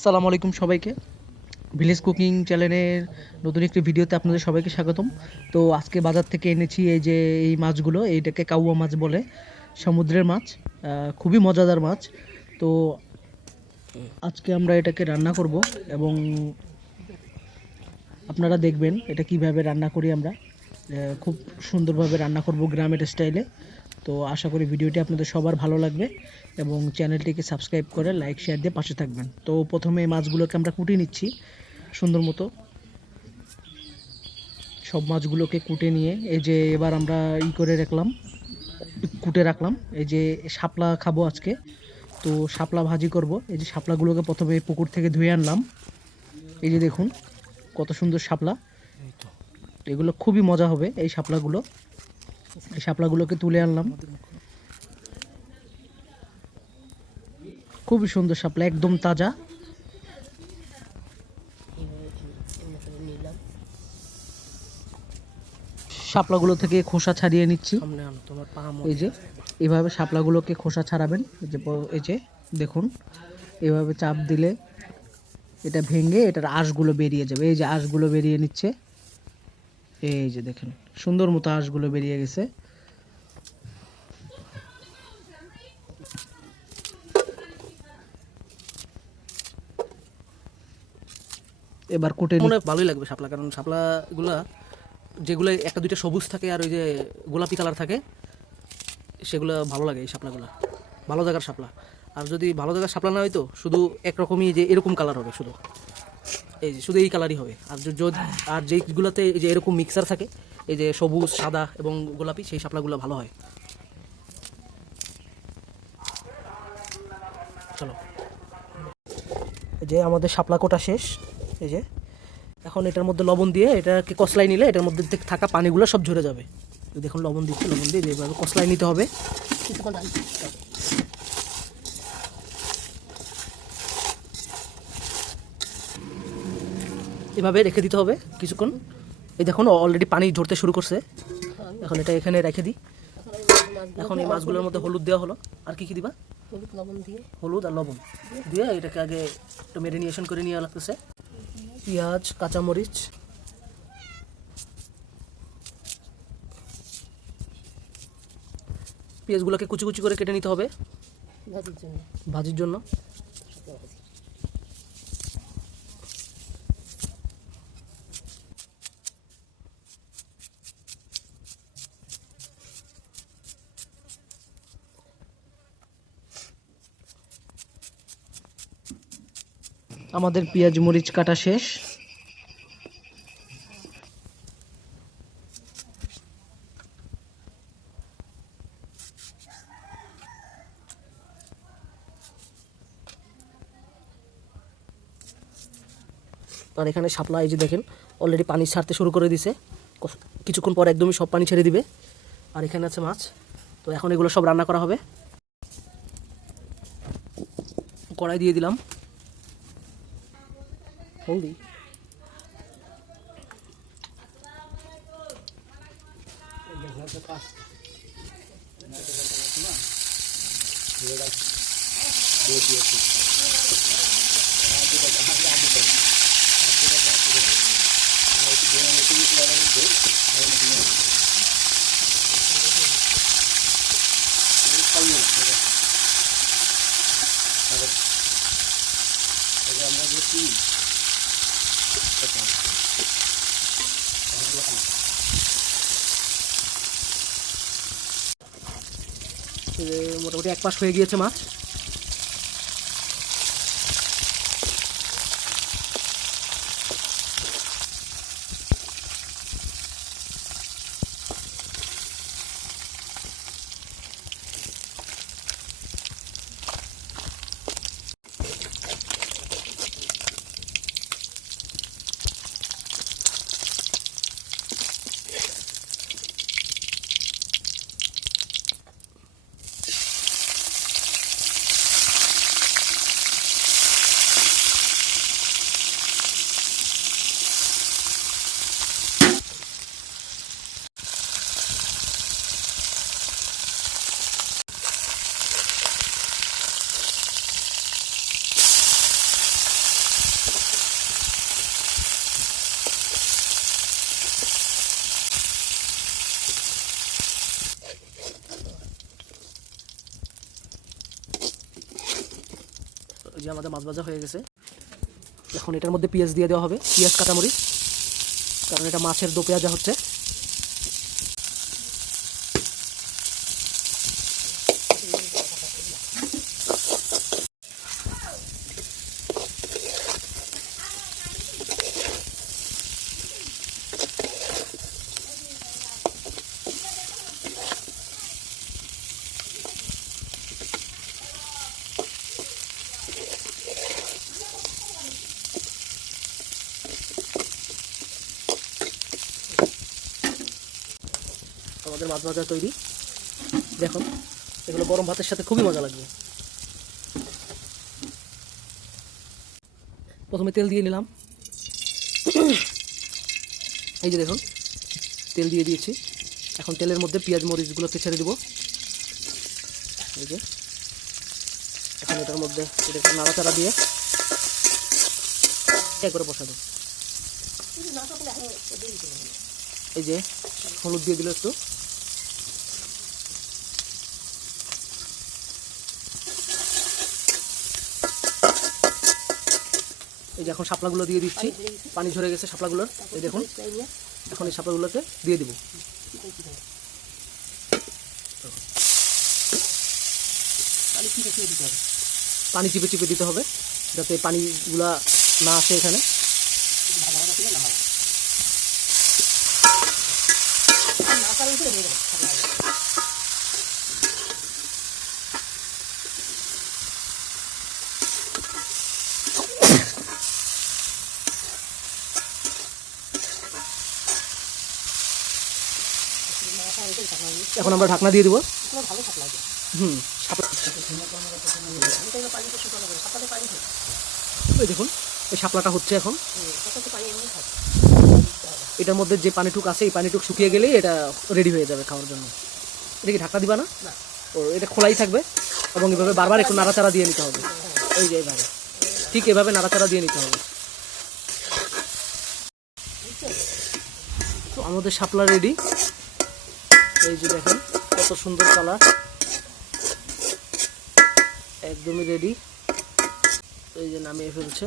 আসসালামু আলাইকুম সবাইকে। ভিলেজ কুকিং চ্যানেলের নতুন একটি ভিডিওতে আপনাদের সবাইকে স্বাগতম। তো আজকে বাজার থেকে এনেছি এই যে এই মাছগুলো, এইটাকে কাউয়া মাছ বলে, সমুদ্রের মাছ। খুবই মজাদার মাছ। তো আজকে আমরা এটাকে রান্না করব এবং আপনারা দেখবেন এটা কিভাবে রান্না করি আমরা। খুব সুন্দরভাবে রান্না করব গ্রামের স্টাইলে। তো আশা করি ভিডিওটি আপনাদের সবার ভালো লাগবে এবং চ্যানেলটিকে সাবস্ক্রাইব করে লাইক শেয়ার দিয়ে পাশে থাকবেন। তো প্রথমে এই মাছগুলোকে আমরা কুটে নিচ্ছি সুন্দর মতো। সব মাছগুলোকে কুটে নিয়ে এই যে এবার আমরা করে রাখলাম, কুটে রাখলাম। এই যে শাপলা খাবো আজকে, তো শাপলা ভাজি করব। এই যে শাপলাগুলোকে প্রথমে পুকুর থেকে ধুয়ে আনলাম। এই যে দেখুন কত সুন্দর শাপলা, এগুলো খুবই মজা হবে। এই শাপলাগুলোকে তুলে আনলাম। খুবই সুন্দর শাপলা, একদম তাজা। শাপলাগুলো থেকে খোসা ছাড়িয়ে নিচ্ছি। এই যে এইভাবে শাপলাগুলোকে খোসা ছাড়াবেন। এই যে দেখুন, এভাবে চাপ দিলে এটা ভেঙে এটার আঁশগুলো বেরিয়ে যাবে। এই যে আঁশগুলো বেরিয়ে নিচ্ছে, এই যে দেখেন সুন্দর মতো আঁশগুলো বেরিয়ে গেছে। এবার কুটে মনে হয় ভালোই লাগবে শাপলা, কারণ শাপলাগুলা যেগুলো একটা দুইটা সবুজ থাকে আর ওই যে গোলাপি কালার থাকে, সেগুলো ভালো লাগে। এই শাপলাগুলা ভালো জায়গার শাপলা। আর যদি ভালো জায়গার শাপলা না হয়তো শুধু একরকমই যে এরকম কালার হবে, শুধু এই যে শুধু এই কালারই হবে। আর আর যেইগুলোতে এই যে এরকম মিক্সার থাকে, এই যে সবুজ, সাদা এবং গোলাপি, সেই শাপলাগুলো ভালো হয়। চলো, এই যে আমাদের শাপলা কোটা শেষ। এই যে এখন এটার মধ্যে লবণ দিয়ে এটাকে কষলাই নিলে এটার মধ্যে থাকা পানিগুলো সব ঝরে যাবে। দেখুন লবণ দিচ্ছি, লবণ দিয়ে যেভাবে কষলাই নিতে হবে। এভাবে রেখে দিতে হবে কিছুক্ষণ। এই দেখুন অলরেডি পানি ঝরতে শুরু করছে। এখন এটা এখানে রেখে দিই। এখন এই মাছগুলোর মধ্যে হলুদ দেওয়া হলো। আর কি কি দিবা? হলুদ আর লবণ দিয়ে এটাকে আগে একটু ম্যারিনেশন করে নিয়ে লাগতেছে। পেঁয়াজ, কাঁচামরিচ, পেঁয়াজগুলোকে কুচি কুচি করে কেটে নিতে হবে ভাজির জন্য। আমাদের পেঁয়াজ মরিচ কাটা শেষ। আর এখানে শাপলা এই যে দেখেন অলরেডি পানি ছাড়তে শুরু করে দিছে। কিছুক্ষণ পর একদমই সব পানি ছেড়ে দিবে। আর এখানে আছে মাছ। তো এখন এগুলো সব রান্না করা হবে। কড়াই দিয়ে দিলাম হলদি, মোটামুটি এক পাশ হয়ে গিয়েছে মাছ। যে আমাদের মাছ ভাজা হয়ে গেছে। এখন এটার মধ্যে পেঁয়াজ দিয়ে দেওয়া হবে, পেঁয়াজ কাটামরিচ, কারণ এটা মাছের দো পেঁয়াজা হচ্ছে। আমাদের মাছ ভাজা তৈরি। দেখুন এগুলো গরম ভাতের সাথে খুবই মজা লাগবে। প্রথমে তেল দিয়ে নিলাম, এই যে দেখুন তেল দিয়ে দিয়েছি। এখন তেলের মধ্যে পেঁয়াজ মরিচগুলোকে ছেড়ে দেবো। এই যে এখন এটার মধ্যে এটা একটু নাড়াচাড়া দিয়ে করে বসাবো। এই যে হলুদ দিয়ে দিল একটু, এই যে এখন শাপলাগুলো দিয়ে দিচ্ছি। পানি ঝরে গেছে শাপলাগুলোর, এই দেখুন এখন এই শাপলাগুলোকে দিয়ে দিব। পানি চিপে চিপে দিতে হবে যাতে পানিগুলা না আসে এখানে। এখন আমরা ঢাকনা দিয়ে দিব। এই দেখুন এই শাপলাটা হচ্ছে এখন। এটার মধ্যে যে পানিটুক আছে এই পানিটুক শুকিয়ে গেলেই এটা রেডি হয়ে যাবে খাওয়ার জন্য। এটা কি ঢাকনা দিবা না? ও এটা খোলাই থাকবে এবং এভাবে বারবার একটু নাড়াচাড়া দিয়ে নিতে হবে। এই যে এইভাবে ঠিক এভাবে নাড়াচাড়া দিয়ে নিতে হবে। তো আমাদের শাপলা রেডি। এই যে দেখেন কত সুন্দর কালার, একদমই রেডি। এই যে নামিয়ে ফেলছে।